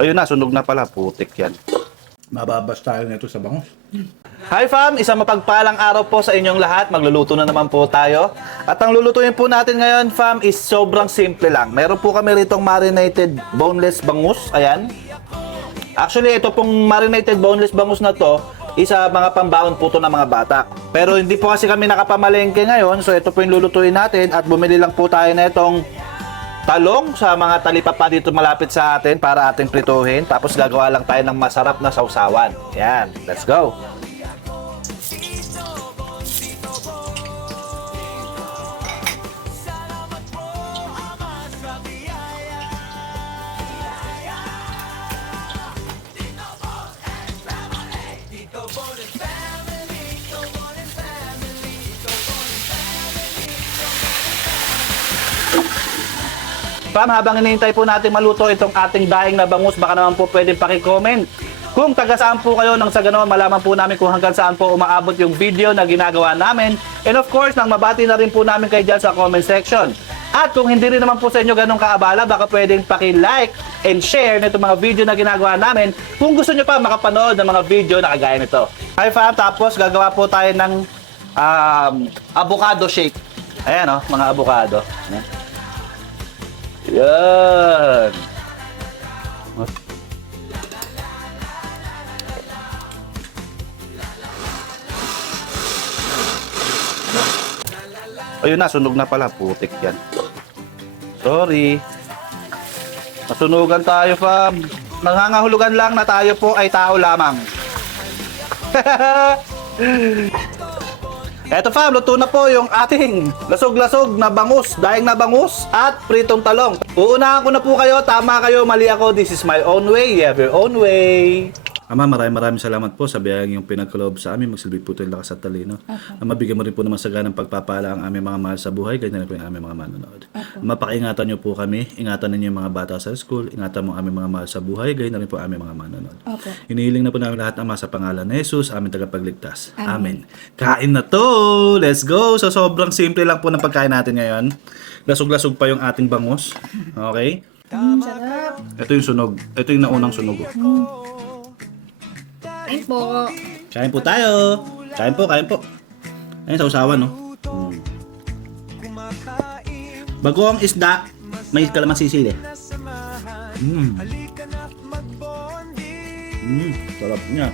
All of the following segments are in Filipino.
Ayun na, sunog na pala. Putik yan. Mababas tayo nito sa bangus. Hi fam! Isang mapagpalang araw po sa inyong lahat. Magluluto na naman po tayo. At ang lulutuin po natin ngayon fam is sobrang simple lang. Meron po kami ritong marinated boneless bangus. Ayan. Actually, ito pong marinated boneless bangus na to, isa mga pambaon po to ng mga bata. Pero hindi po kasi kami nakapamalengke ngayon. So ito po yung lulutuin natin. At bumili lang po tayo na itong talong sa mga talipapa dito malapit sa atin para ating prituhin. Tapos gagawa lang tayo ng masarap na sausawan. Yan, let's go! Fam, habang hinihintay po natin maluto itong ating daing na bangus, baka naman po pwedeng paki-comment kung taga saan po kayo, nang sa ganoon malaman po namin kung hanggang saan po umaabot yung video na ginagawa namin. And of course, nang mabati na rin po namin kayo dyan sa comment section. At kung hindi rin naman po sa inyo ganong kaabala, baka pwedeng paki-like and share nitong mga video na ginagawa namin kung gusto nyo pa makapanood ng mga video na kagaya nito. Hi fam, tapos gagawa po tayo ng avocado shake. Ayan o, mga avocado. Ayan. Yan. Ayun na, sunog na pala. Putik yan. Sorry. Nasunugan tayo, fam. Nangangahulugan lang na tayo po ay tao lamang. Eto fam, luto na po yung ating lasog-lasog na bangus, daing na bangus at pritong talong. Uunahan ko na po kayo, tama kayo, mali ako. This is my own way, you have your own way. Ama, maraming salamat po sa biyayang yung pinagkaloob sa amin. Magsilbi po ito yung lakas at talino. Okay. Mabigyan mo rin po naman saganang pagpapala ang aming mga mahal sa buhay. Ganyan po yung aming mga manonood. Okay. Mapakiingatan niyo po kami. Ingatan ninyo yung mga bata sa school. Ingatan mo ang aming mga mahal sa buhay. Ganyan rin po ang aming mga manonood. Okay. Hinihiling na po namin lahat ama sa pangalan ni Jesus, aming tagapagligtas. Amen. Kain na to! Let's go! So sobrang simple lang po ng pagkain natin ngayon. Lasog-lasog pa yung ating bangus. Okay? Sarap. Ito yung sunog. Ito yung naunang sunog. Kain po. Kain po tayo. Kain po, kain po. Ayun, sausawan, no? Bagoong isda, may kalamansi sili. Sarap niya.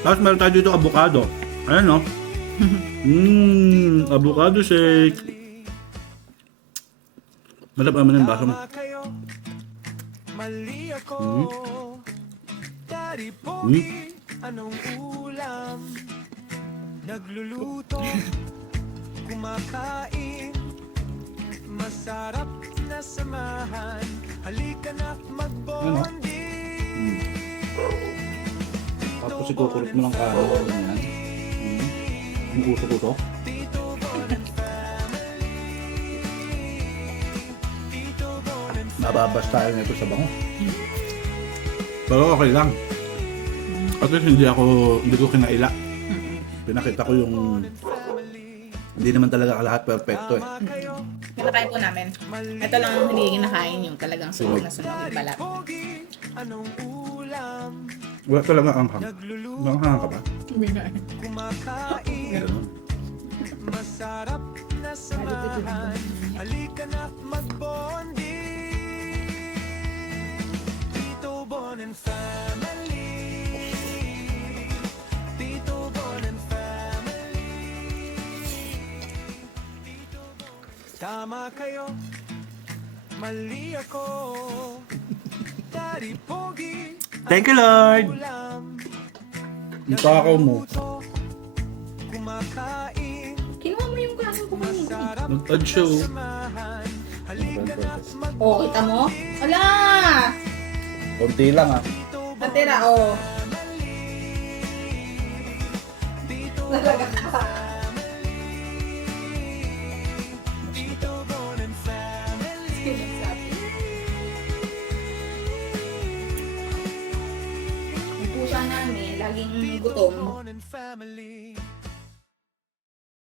Tapos meron tayo dito avocado. Ayan, no? Avocado shake. Malap naman yung baso mo. Anong ulam? Nagluluto, kumakain, masarap na samahan. Halika na't magbonding. Tapos ikukulot mo ng karon. Ganyan. Ang gusto-gusto. Mababas tayo nito sa bangus. Pero okay lang. At least hindi ko kinaila. Pinakita ko yung hindi naman talaga lahat perfecto eh. Kinakain po namin. Ito lang ang hindi kinakain yung talagang sunog na sunog yung balat. Anong ulam? Wala talaga anghang. Nanghang ka ba? Hindi na. Kumakain, masarap na samahan. Halika na't magbonding. Tito Bon and Family. Tito Bon and Family. Tama kayo, mali ako. Daddy Pogi. Thank you, Lord! Yung takaw mo. Kumakain, Kinuha mo yung kaso ko kanina. masarap Nag-add siya oh. samahan. Halika na't Oh, kita mo? Ala! Konti lang ah. Natira, oh. Nalaga ka. namin, laging gutom. and family.